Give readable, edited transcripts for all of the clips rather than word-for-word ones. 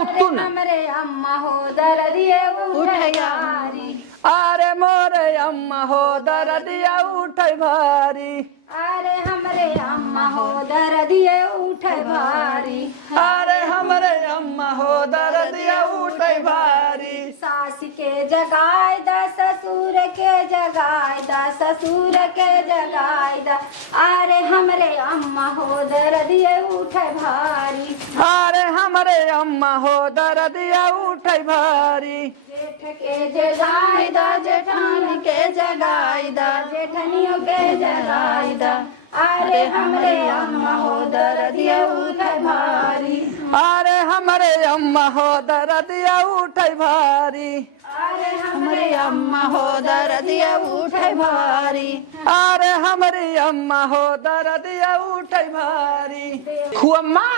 उठू ना। हमरे अम्मा हो दर्दिए उठै भारी। अरे मोरे अम्मा हो दर्दिया उठै भारी। अरे हमरे अम्मा हो दर्दिए उठै भारी। अरे हमरे अम्मा हो दर्दिया उठै भारी। सास के जगाय दा ससुर के जगाय दा ससुर के जगाय दा। अरे हमरे अम्मा हो दर्दिए उठै भारी। अरे हमरे अम्मा हो दर्दिया उठै भारी। जेठ के जगाय दा जेठानी के जगाय दा जेठनियों के जगाय दा। अरे हमरे अम्मा हो दर्दिए उठै भारी। अरे हमरे अम्मा हो दर्दिया उठै भारी। अरे हमरे अम्मा हो दर्दिए उठै भारी। अरे हमरी अम्मा हो दर्दिया उठै भारी। खुअम्मा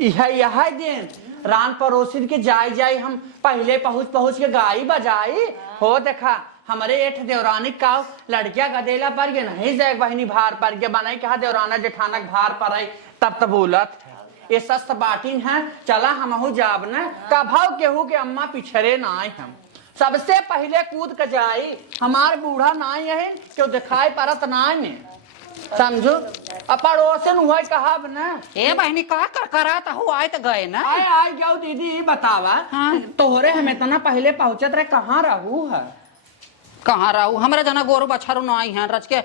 यह दिन रान पड़ोसिन के जाई हम पहले पहुँच के गाई बजाई हो देखा हमारे एठ देवरानी का लड़किया गदेला पर के नहीं जाए बहनी भार पर के बनाई कहा देवराना जेठानक भार पर आई तब बोलत ये सस्त बाटिन है चला हमहू जाब न कभाव केहू के अम्मा पिछड़े ना आए हम सबसे पहले कूद के जाई हमार बूढ़ा ना है क्यों दिखाई परत ना में समझो पड़ोसन हुआ कहा न ए बहनी का कर करा हो आए तो गए ना आए जाओ दीदी बतावा। हाँ। तोहरे हम इतना पहले पहुंचत रहे कहाँ रहू है कहाँ रहू हमारे जना गोरू बछरू ना आई हैं रच के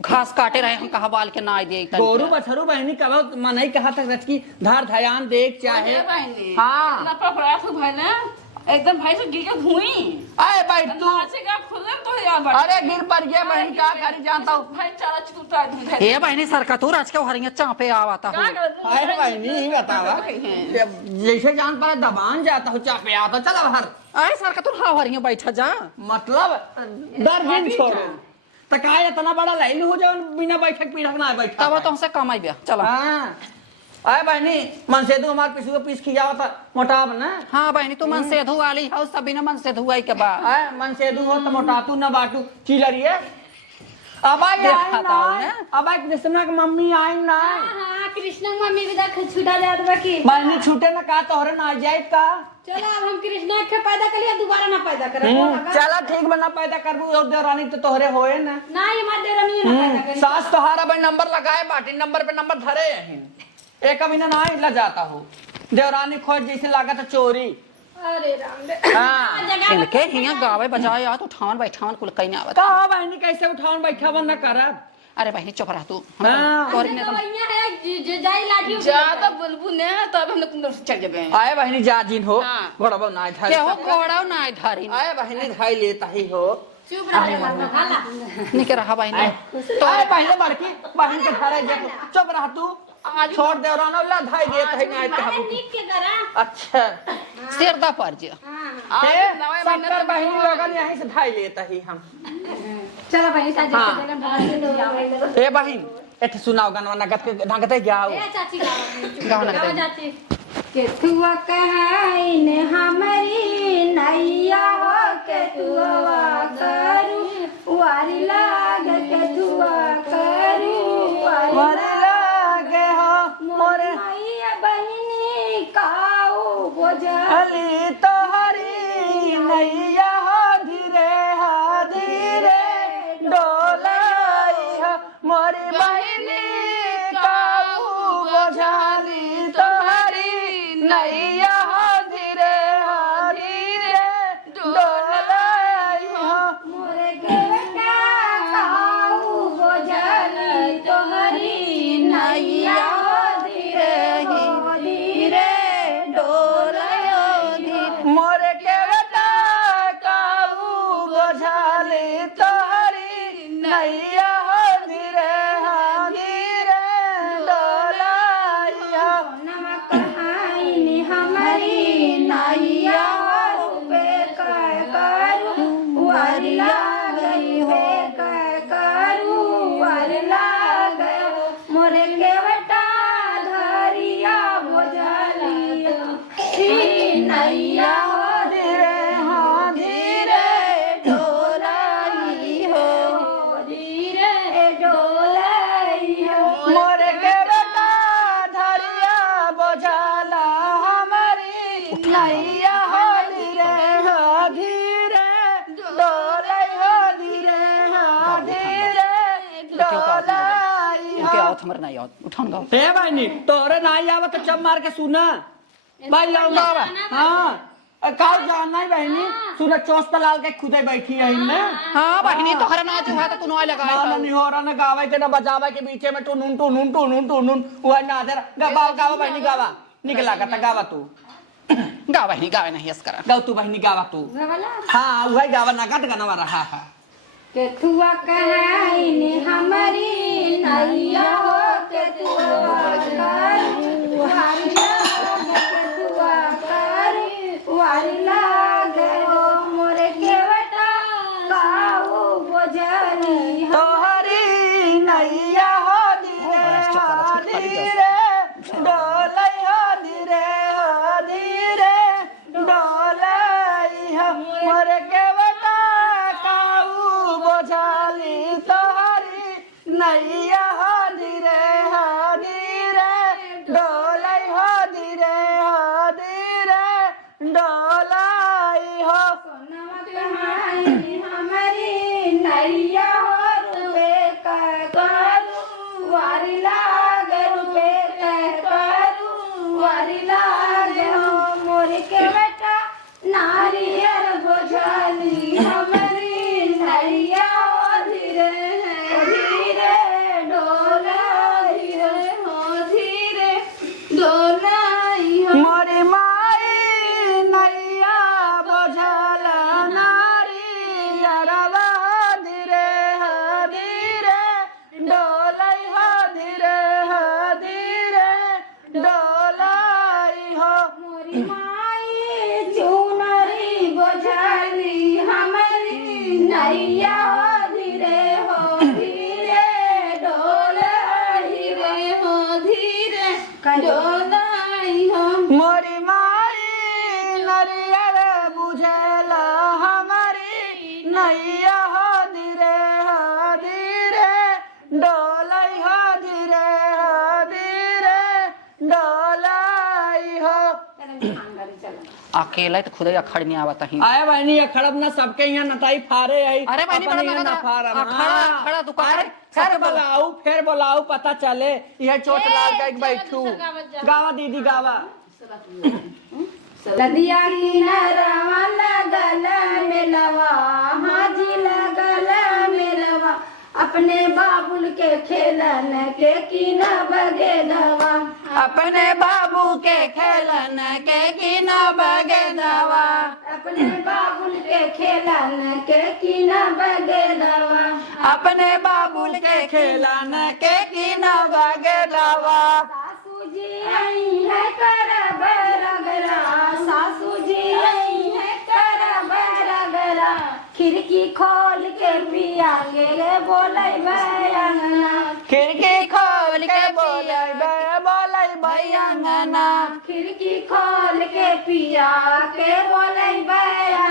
घास काटे रहे हम कहा बाल के ना आई दे गोरू बछरू बहनी कब मन कहा तक रच की धार ध्यान देख चाहे हाँ एकदम भाई से गिर के हुई आए भाई तू खुले तो यार अरे गिर पर गया बहन क्या करी जानता हूँ भाई चारा चुटा ए बहनी सरका तू राज के हरिया चापे आवता हूँ अरे बहनी बतावा जैसे जान पर दबान जाता हूँ चापे आता चला बाहर अरे सरका तू हाँ हरिया बैठा जा मतलब डर दिन छोड़ो तो का इतना बड़ा लाइन हो जाओ बिना बैठक पीढ़क ना बैठा तब तो हमसे कमाई बिया चला हाँ अरे बहनी मन से तू हमारे पिछू पीस खिया था मोटाब ना। हाँ बहनी तू मन से धु वाली हो सभी ने मन से धुआई के बाद मन से तू हो तो मोटा तू ना बाटू चिलरिए अब आई कृष्णा की मम्मी आई ना। हाँ कृष्णा की मम्मी भी देख छुटा जात बाकी मम्मी छूटे ना का तोहरे ना जाए का चलो अब हम कृष्णा के पैदा कर लिया दोबारा ना पैदा करब चला ठीक बना पैदा करबू और देवरानी तो तोहरे होए ना नहीं हमारे देवरानी ना पैदा करी। सास तोहारा भाई नंबर लगाए बाटी नंबर पे नंबर धरे यहीं एक अभी ना ला जाता हो देवरानी खोज जैसे लागत चोरी। अरे राम हाँ इनके हिया गावे बजाए या तो ठावन बैठावन कुल कहीं आवत कहा बहनी कैसे उठावन बैठा बंद करब। अरे बहनी चुप रह तू हाँ। और ने भैया है जे जाई लाठी ज्यादा बुलबुल ने तब हमने कुंदर से चल जाबे आए बहनी जा जिन हो हाँ। घोड़ा ना धर के हो घोड़ा ना धारी आए बहनी धाई लेता ही हो चुप रह हाला निके रहा बहनी तो आए बहनी बड़की बहन के धरे चुप रह तू छोड़ देवराना ला धाई देता है ना अरे नीक के करा अच्छा सिर दा पर जा सबकर बहनी लोगन यहीं से धाई लेता ही हम। चलो भाई साजा हाँ। के जगह ए बहन एठ सुनाओ गाना नगत के जाओ ए चाची गाना गाओ गाओ। चाची के तुआ कहैन हमरी नैया हो के तुआ करू वारी लाग के तुआ करू मोरे लागे हो मोरे मैया बहिनी काऊ बोझा अली तोहरी नैया हो धीरे डोलाई हो मोरी बहनी काऊ बोझाली तोहरी नैया हो धीरे डोलाई हो मोरे के बेटा काऊ बोझाली तोहरी नैया धीरे डोलायो धीरे मोरे के बेटा काऊ बोझाली तोहरी नैया हो धीरे डोलाई हो नमक आईनी हमारी नैया पे कर करू वारी लागई हो कर करू वारी लागई मोरे के बेटा धरिया बोझली नैया धीरे डोलाई हो धीरे डोलाई हो मोरे के बेटा धरिया बोझाला हमारी नैया हो धीरे हो धीरे डोले हो धीरे हो धीरे डोलाई उनके हो। आओ हमर नहीं आओ उठान गाओ हे बहनी तोरे नहीं आवा तो चप मार के सुना भाई लाऊंगा। हाँ काउ जानना ही बहनी सुना चौस तलाल के खुदे बैठी है इनने। हां बहनी तो हरा नाच है तो तू नॉय लगा ना नहीं हो रहा ना गावे के ना बजावे के बीचे में टुनुन टुनुन टुनुन टुनुन वो ना दे गावा गावा बहनी गावा निकला का गावा तू गा बहनी गावे नहीं हस करा गाव तू बहनी गावा तू। हाँ वही गावा ना गात गाना रहा है केथुआ कहानी हमारी नैया हो केथुआ कर वारी लागे केथुआ कर वारी लागे हो मोरे केवटा काऊ बोझरी तोहरी नैया हो धीरे डोले हो धीरे डोले हो मोरे के बता काऊ बोझाली तोहरी नैया हो धीरे डोले हो धीरे डोलाई हो। सोनमा कहानी हमारी नैया हो रुपए का करू वारी लागे रुपए का करू वारी लागे हो मोरी के बेटा नारियल बोझाली हमारी नैया हो धीरे डोला धीरे हो धीरे डोला मोरी माई नैया बोझला नारी अरवा धीरे डोलाई हो धीरे डोलाई हो। मोरी माई चुनरी बोझाली हमारी नैया हो धीरे डोला धीरे हो धीरे डोलाई हो मोरी माई नरियर बुझला हमारी नैया हो धीरे डोलाई हो धीरे डोलाई हो। अकेला तो खुद अखड़ नहीं आवता ही आए बहनी अखड़ब ना सबके यहाँ नटाई फारे आई अरे बहनी बड़ा लगा अखड़ा दुकान फिर बोलाऊ पता चले यह चोट लाल का एक बैठू गावा दीदी गावा लदिया किनारा लगल मेलवा हाजी लगल मेलवा अपने बाबुल के खेलन के कीना बगेदवा अपने बाबू के खेलन के कीना बगेदवा अपने बाबुल के खेलन के कीना बगेदवा अपने बाबुल के खेलन के कीना बगेदवा सासू जी आई है कर बरगरा सासू जी आई है कर बरगरा खिड़की खोल के पिया के बोले भैया खिड़की खोल के बोले भैया खिड़की खोल के पिया के बोले भैया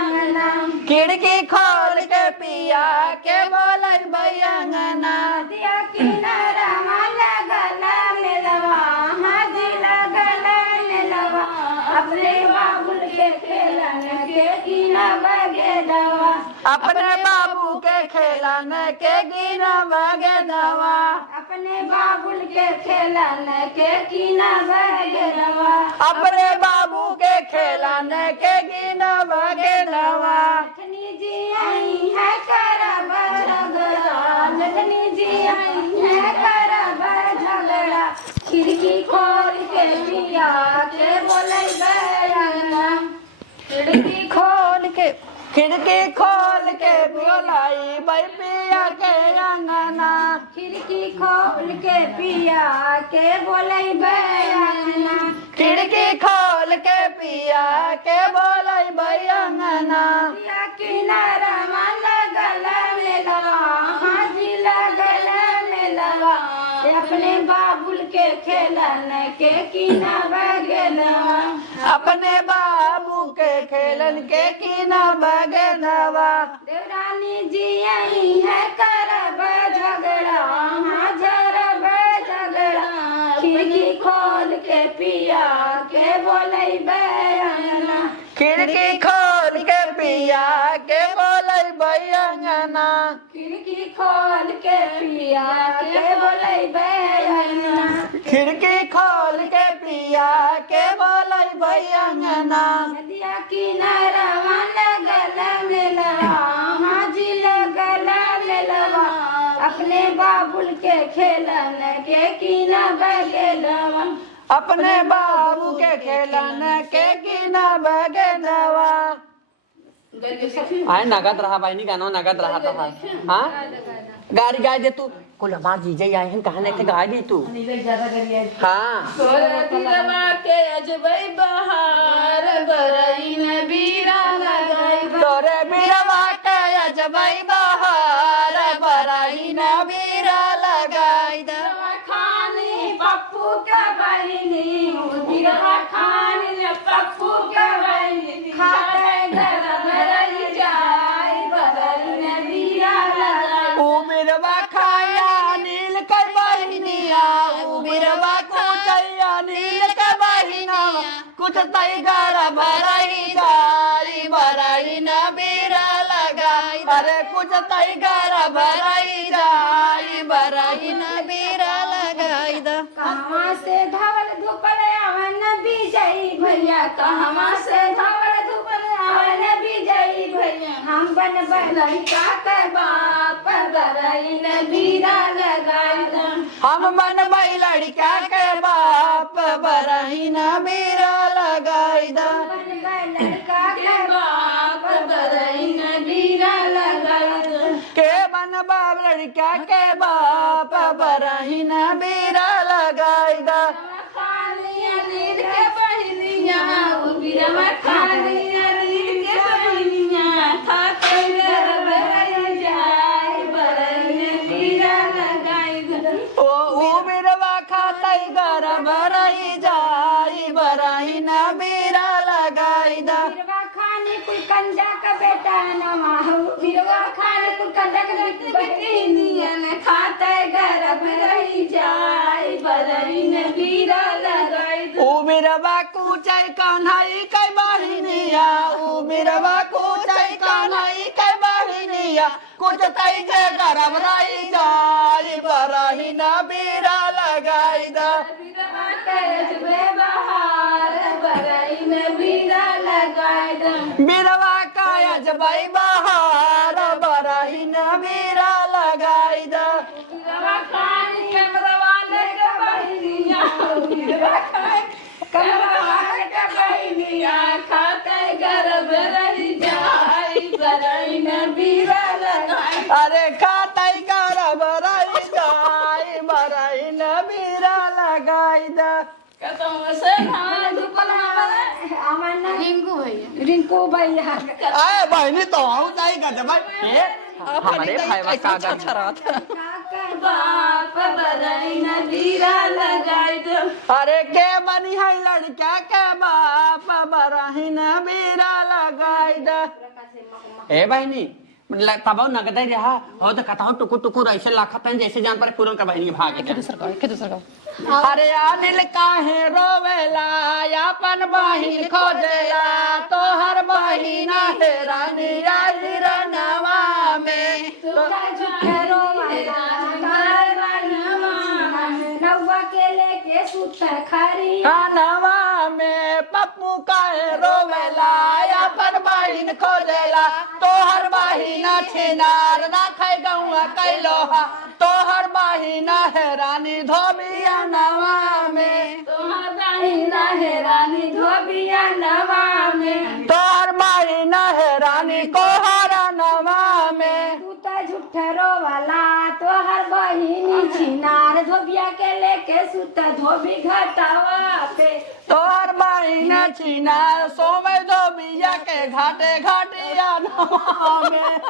खिड़की खोल के पिया के बोले भैया दिया किनारा लगल मेलवा हाजी लगल मेलवा अपने बाबुल के खेलन के कीना बगेदवा अपने बाबू के खेलन के कीना बगेदवा अपने बाबुल के खेलन के कीना बगेदवा अपने बाबू के खेलन के कीना बगेदवा लखनी जी आई है कर झगड़ा लखनी जी आई है कर झगड़ा खिड़की खोल के पिया के बोले बयाना खिड़की खोल के खिड़की खोल के बोलाई भाई पिया के अंगना खिड़की खोल के पिया के बोले बयाना खिड़की खोल के पिया के बोले भैया दिया किनारा लगल मेलवा हाजी लगल मेलवा अपने बाबुल के खेलन के कीना बगेदवा अपने बाबू के खेलन के कीना बगेदवा देवरानी जी आई है करब झगड़ा जरब झगड़ा खिड़की खोल के पिया के बोले बयाना खिड़की खोल के पिया के बोले भैया खिड़की खोल के पिया के बोले भैया खिड़की खोल के पिया के बोले भैया नदिया किनारवा लगल मेलवा हाजी लगल मेलवा अपने बाबुल के खेलन के कीना बगेलवा अपने बाबू के खेलन के कीना बगेलवा आए नगद रहा भाई नहीं गाना नगद रहा था हाँ गाड़ी गाय दे तू कोला माँ जीजे आए हैं कहा नहीं गाय दी तू हाँ तोरा दिलवा के अजबई बहार बरईन बीरा लगाई तोरे बिरवा के अजबई बहार बरई न बीरा लगाई द खानी पप्पू का बहिनी बिरवा खानी पप्पू का बहिनी खाते घर भरई जाय बरईन बीरा लगाई ऊ बिरवा खाया नील के बहिनिया ऊ बिरवा कुचैया नील के बहिना कुछ तई घर भरई जाई भरई न बीरा लगाई अरे कुछ तई घर भरई जाई भरई न बीरा लगाई द कहाँ से धवल धुपल आवन विजयी भैया कहाँ से धवल धुपल आवन विजयी भैया हम बन लड़का के बाप बरई न बीरा लगाई हम मन भाई लड़का के बाप बरही न बीरा लगाई द बन लड़का के बाप बरई न बीरा लगाई के बन बाप लड़का के बाप बरही न बीरा लगाई द खानी अनीर के बहिनिया वो बीरा खानी अनीर के बहिनिया था कर बरई जाय बरई न बीरा लगाई ओ बिरवा खातई घर भरई जाई बरही न बीरा लगाई द बिरवा खाने कोई कंजा का बेटा नवा हो बिरवा खाने कोई कंजा का बेटी नियन खाते घर भरई जाय बरई न बीरा लगाई ऊ बिरवा कुचई कन्हई के बहिनिया ऊ बिरवा कुचई कन्हई के बहिनिया कुछ तई के घर भरई जाई बरही न बीरा लगाई द बिरवा के बहार बरई न बीरा लगाई बिरवा का अजबई बहार बरही न बीरा लगाई द बिरवा खाने के मरवाने के बहिनिया बिरवा खाने कमरवाने के बहिनिया खाते घर भरई जाय बरई न बीरा लगाई अरे खातई घर भरई जाई बरही न बीरा लगाई द कहता से खाना दुपल अमन रिंकू भैया रिंकू भैया आए बहनी तो आऊ जाई गजब ये हमारे भाई का कागज काका बाप बरई न बीरा लगाई अरे के बनी है लड़का के बाप बरही न बीरा लगाई द ए बहनी तब नगद ही रहा हो तो कहता हूँ टुकुर टुकुर ऐसे लाखत हैं जैसे जान पर पूरन का बहनी भाग दूसरा अरे अनिल काहे रोवेला अपन बहिन खोजेला तोहर बहिन हेरानी आई रनवा में झुठरो नौवा के लेके सुत खरी कानवा में पप्पू काहे रोवेला अपन बहिन खोजेला तोहर बहिन छिनार ना खाई गौआ कैलोहा तोहर बहिन हेरानी धोबिया नवा में तोहर बहिन हेरानी धोबिया नवा में तोहर बहिन हेरानी कोहरा नवा में तू तो झुठरो वाला तोहर बहिनी छिनार धोबिया के लेके सुत धोबी घटावा पे तोहर बहिन छिनार सोमे धोबिया के घाटे घाटिया नवा में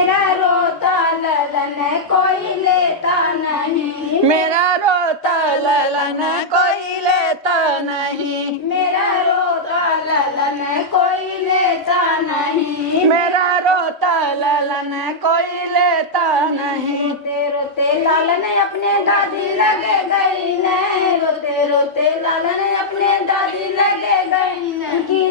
मेरा रोता ललन कोई लेता नहीं मेरा रोता ललन कोई लेता नहीं मेरा रोता ललन कोई लेता नहीं मेरा रोता ललन कोई लेता नहीं रोते रोते लालन अपने दादी लगे गई न रोते रोते लालन अपने दादी लगे गई न की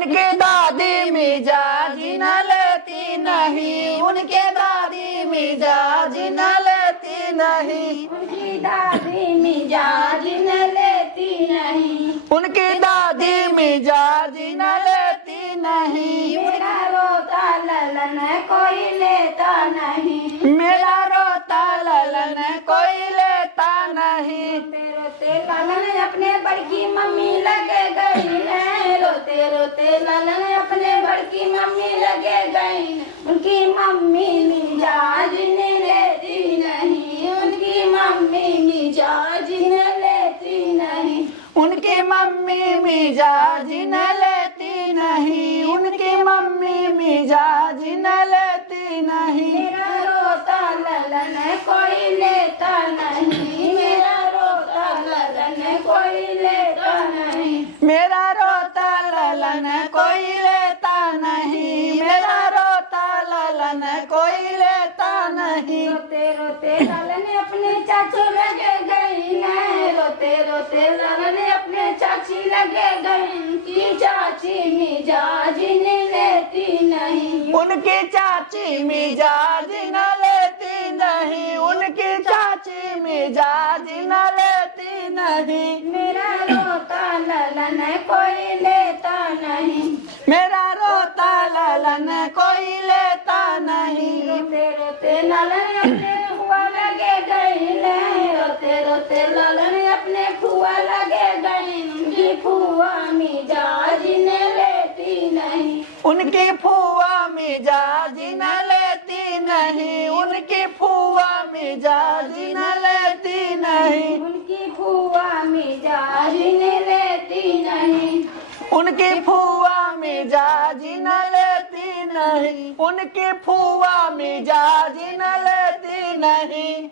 उनकी दादी मिजाज न लेती नहीं, उनके दादी मिजाज न लेती नहीं, उनकी दादी मिजाज न लेती नहीं, उनकी दादी मिजाज न लेती नहीं, मेरा रोता ललन कोई लेता नहीं, मेरा रोता ललन कोई लेता नहीं। रोते रोते ललन अपने बड़की मम्मी लगे गई है, रोते रोते ललन अपने बड़की मम्मी लगे गई, उनकी मम्मी मिजाज न लेती नहीं, उनकी मम्मी मिजाज न लेती नहीं, उनकी मम्मी मिजाज न लेती नहीं, उनकी मम्मी मिजाज न लेती नहीं, मेरा रोता ललन कोई लेता नहीं, मेरा रोता ललन कोई लेता नहीं, मेरा रोता ललन कोई लेता नहीं, मेरा रोता ललन कोई लेता नहीं। रोते रोते ललन अपने चाची लगे गई है, रोते रोते ललन अपने चाची लगे गई, की चाची मिजाज न लेती नहीं, उनकी चाची मिजाज न लेती नहीं, उनकी चाची मिजाज न लेती नहीं, मेरा रोता ललन कोई लेता नहीं, मेरा रोता ललन कोई लेता नहीं। रोते रोते ललन अपने फुआ लगे गई है, रोते रोते ललन अपने फुआ लगे गई, उनकी फुआ मिजाज न लेती नहीं, उनकी फुआ मिजाज न लेती नहीं, उनकी फुआ मिजाज न लेती नहीं, उनकी फुआ मिजाज न लेती नहीं, उनकी फुआ मिजाज न लेती नहीं, उनकी फुआ मिजाज न लेती नहीं।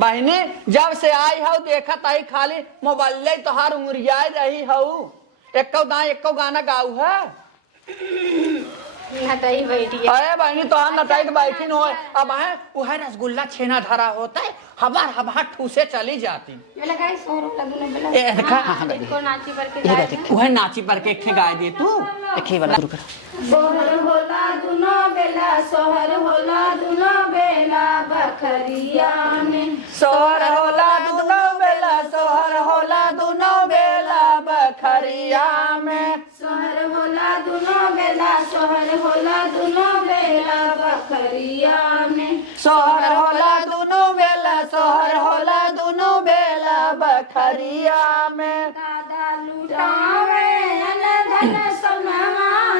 बहनी जब से आई हो देखत आई खाली मोबाइल तोहार उंगरिया रही हो, एको गाना गाऊ है। नटाई बैठी अरे बहनी तो हम नटाई के बैठी न हो, अब है वह रसगुल्ला छेना धरा होता है, हबार हबार ठूसे चली जाती। ये लगाई सोरो लगने बेला ए देखा इसको नाची पर के ये गाए देख वह नाची पर के एक गाय दे तू। देखिए वाला शुरू कर। सोहर होला दुनो बेला, सोहर होला दुनो बेला बखरिया में, सोहर होला दुनो बेला, सोहर होला दुनो बेला बखरिया में, सोहर होला दुनो बेला, सोहर होला दुनो बेला बखरिया में, सोहर होला दुनो बेला, सोहर होला दुनो बेला बखरिया में। दादा लुटावे अन धन सोना,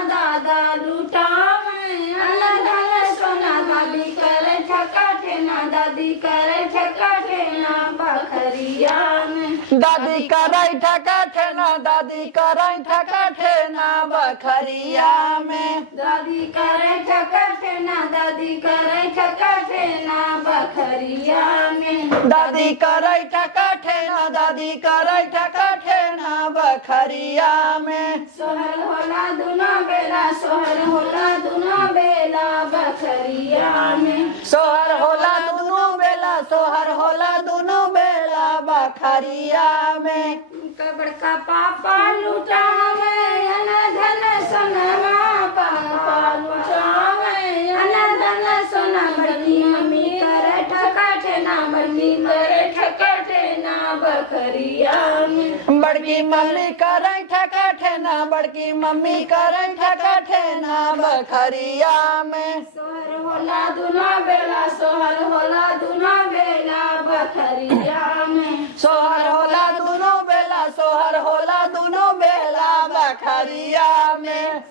दादा लुटावे अन धन सोना, दादी करे ठका ठेना, दादी करे ठका ठेना बखरिया में, दादी कराई ठका ठेना, दादी कराई ठका ठेना बखरिया में, दादी करे ठका ठेना, दादी करे ठका ठेना बखरिया में, दादी कराई ठका ठेना, दादी कराई ठका ठेना बखरिया में। सोहर होला दुनो बेला, सोहर होला दुनो बेला बखरिया में, सोहर होला दुनो बेला, सोहर होला दुनो बेला बखरिया में। उनका बड़का पापा लुटावे अन धन सोनमा, पापा लुटावे अन धन सोना, बड़की मम्मी करे ठका ठेना, बड़की करे ठका ठेना बखरिया में, बड़की मम्मी करे ठका ठेना, बड़की मम्मी करे ठका ठेना बखरिया में। सोहर होला दुनो बेला, सोहर होला दुनो बेला बखरिया में, सोहर होला दुनो बेला, सोहर होला दुनो बेला बखरिया में।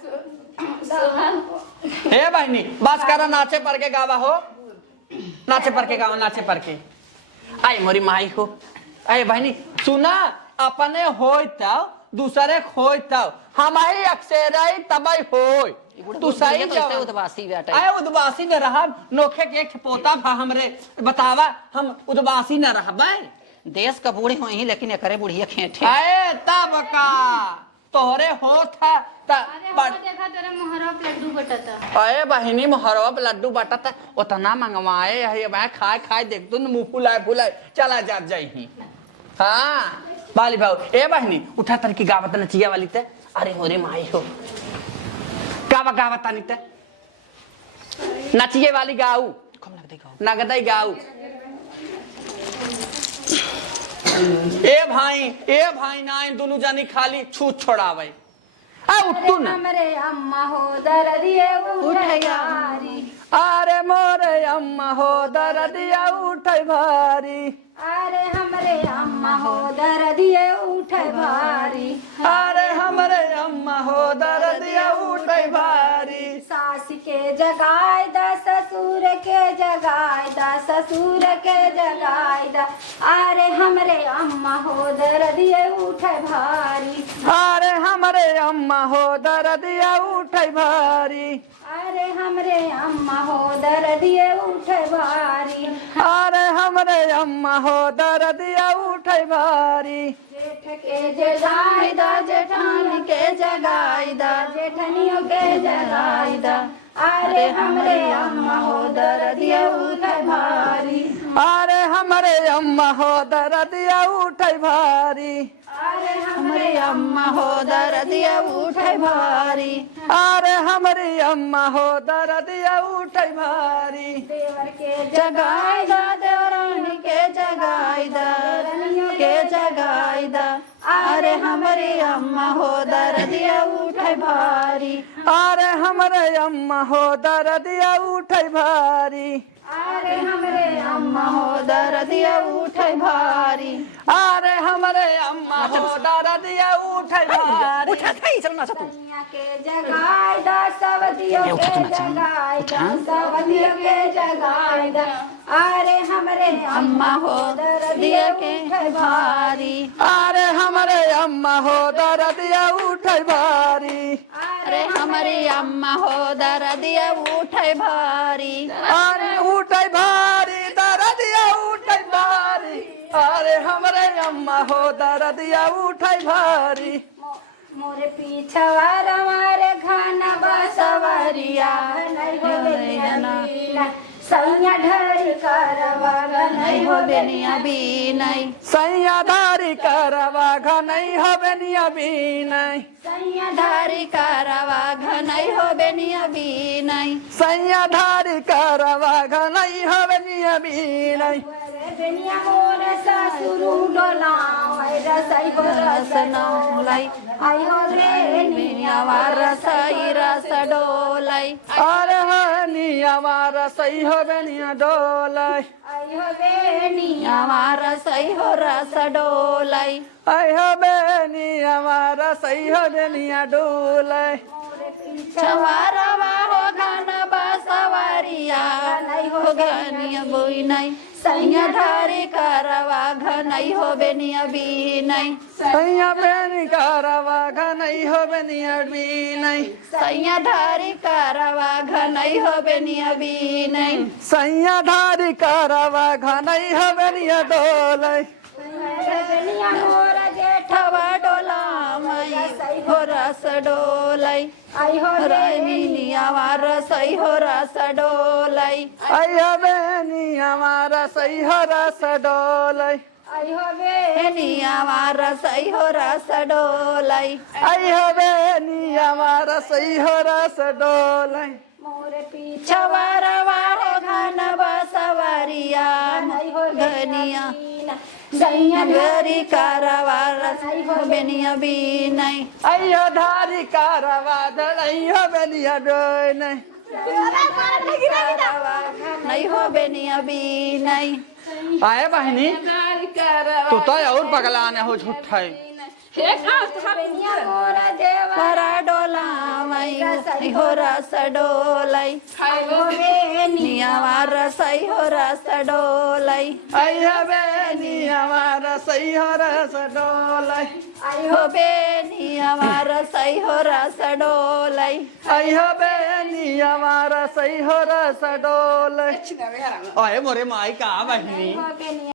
सोहर हे बहनी बस करा, नाचे पर के गावा हो, नाचे पर के गावा, नाचे पर के। आई मोरी माई हो। अरे बहनी सुना, अपने होय तब दूसरे खोय तब हमारी अक्सर तबई होय। तू सही तो उदबासी बेटा। आए उदबासी न रहा, नोखे के एक पोता भा हमरे बतावा, हम उदबासी न रहबे। देश का बूढ़ी हुई ही, लेकिन एकरे बुढ़िया खेठे। आए तब का तोहरे होत है देखा तेरा मोहरब लड्डू बटता। अरे बहनी मोहरब लड्डू बटता उतना मंगवाए है, मैं खाए खाए देख तू मुंह फुलाए फुलाए चला जात जाही। हाँ बाली भाव ए बहनी उठा तर की गावत नचिया वाली ते। अरे होरे माई हो गावा गावा तानी ते नचिए वाली गाऊ कम लग देगा नगदई गाऊ ए भाई ना इन दोनों जानी खाली छूत छोड़ावे आ उठू ना हमरे अम्मा हो दर्दिए उठे भारी अरे मोरे अम्मा हो दर्दिया उठे भारी अरे हमरे अम्मा हो दर्दिए उठे भारी अरे हमरे अम्मा हो दर्दिया उठे भारी सास के जगाए दा ससुर के जगाए दा ससुर के जगाए दा अरे हमरे अम्मा हो दर्दिए उठे भारी अरे हमरे अम्मा हो दर्दिया उठे भारी अरे हमरे अम्मा हो दर्दिए उठे भारी अरे हमरे अम्मा हो दर्दिया उठे भारी जेठ के जगाए दा जेठानी के जगाए दा जेठनियों के जगाए दा अरे हमरे अम्मा हो दर्दिए उठे भारी अरे हमरे अम्मा हो दर्दिया उठे भारी अरे हमरे अम्मा हो दर्दिए उठे भारी अरे हमरी अम्मा हो दर्दिया उठे भारी देवर के जगाए दा देवरानी के जगाए दा देवरानियों के जगाए दा अरे हमरे अम्मा हो दर्दिए उठे भारी अरे हमरे अम्मा हो दर्दिया उठे भारी अरे हमरे अम्मा हो दर्दिए उठे भारी अरे हमरे अम्मा हो दर्दिया उठे भारी उठा था चल ना तू कन्या के जगाए दा सवदियों के जगाए दा सवदियों के जगाए दा अरे हमरे अम्मा हो दर्दिए उठे भारी अरे हमरे अम्मा हो दर्दिया उठे भारी अरे हमरे अम्मा हो दर्दिए उठे भारी अरे उठे भारी दर्दिया उठे भारी अरे हमरे अम्मा हो दर्दिया उठे भारी मोरे पीछवा हमारे खाना बसवरिया नहीं हो बेनिया सैया ढरी करवा नहीं हो बेनिया भी नहीं सैयाधारी करवा घनई हो बेनिया भी नहीं सैया ढरी करवा नहीं हो बेनिया भी नहीं सैयाधारी करवा घनई हो बेनिया भी नहीं बेनिया मोर ससुरु डोला रसई हो रस नौलाई आई हो बेनिया रसई रस डोलाई अरे हनिया मारा सही हो बेनिया डोलाई आई हो बेनिया रसई हो रस डोलाई आई हो बेनिया मारा सही हो बेनिया डोलाई छवारवा हो गाना बसवरिया नहीं हो गनिया बोई नहीं सैया धारी करवा घनई हो बेनिया भी नहीं सैया बेनी करवा घनई हो बेनिया भी नहीं सैया धारी करवा घनई हो बेनिया भी नहीं सैयाधारी करवा घनई हो बेनिया डोलाई बेनिया मोर जेठवा डोला मई हो रस डोलाई आई हो बेनिया रसई हो रस डोलाई आई हो बेनिया मारा सही हो रस डोलाई आई हो बेनिया रसई हो रस डोलाई आई हो बेनिया मारा सही हो रस डोलाई मोरे पीछवा रवा हो घन बसवरिया नहीं हो गनिया सैया गरी करवा रसई हो बेनिया भी नहीं आई हो धारी करवा धनई हो बेनिया डोई नहीं नहीं हो बेनिया भी नहीं आए बहनी तू तो और पगलाने हो झूठा बेनिया मोरा देवरा डोला मई हो रस डोलाई आई हो बेनिया रसई हो रस डोलाई आई हो बेनिया मारा सही हो रस डोलाई आई हो बेनिया रसई हो रस डोलाई आई हो बेनिया मारा सही हो रस डोलाई ओए मोरे माई का बहनी हो बेनिया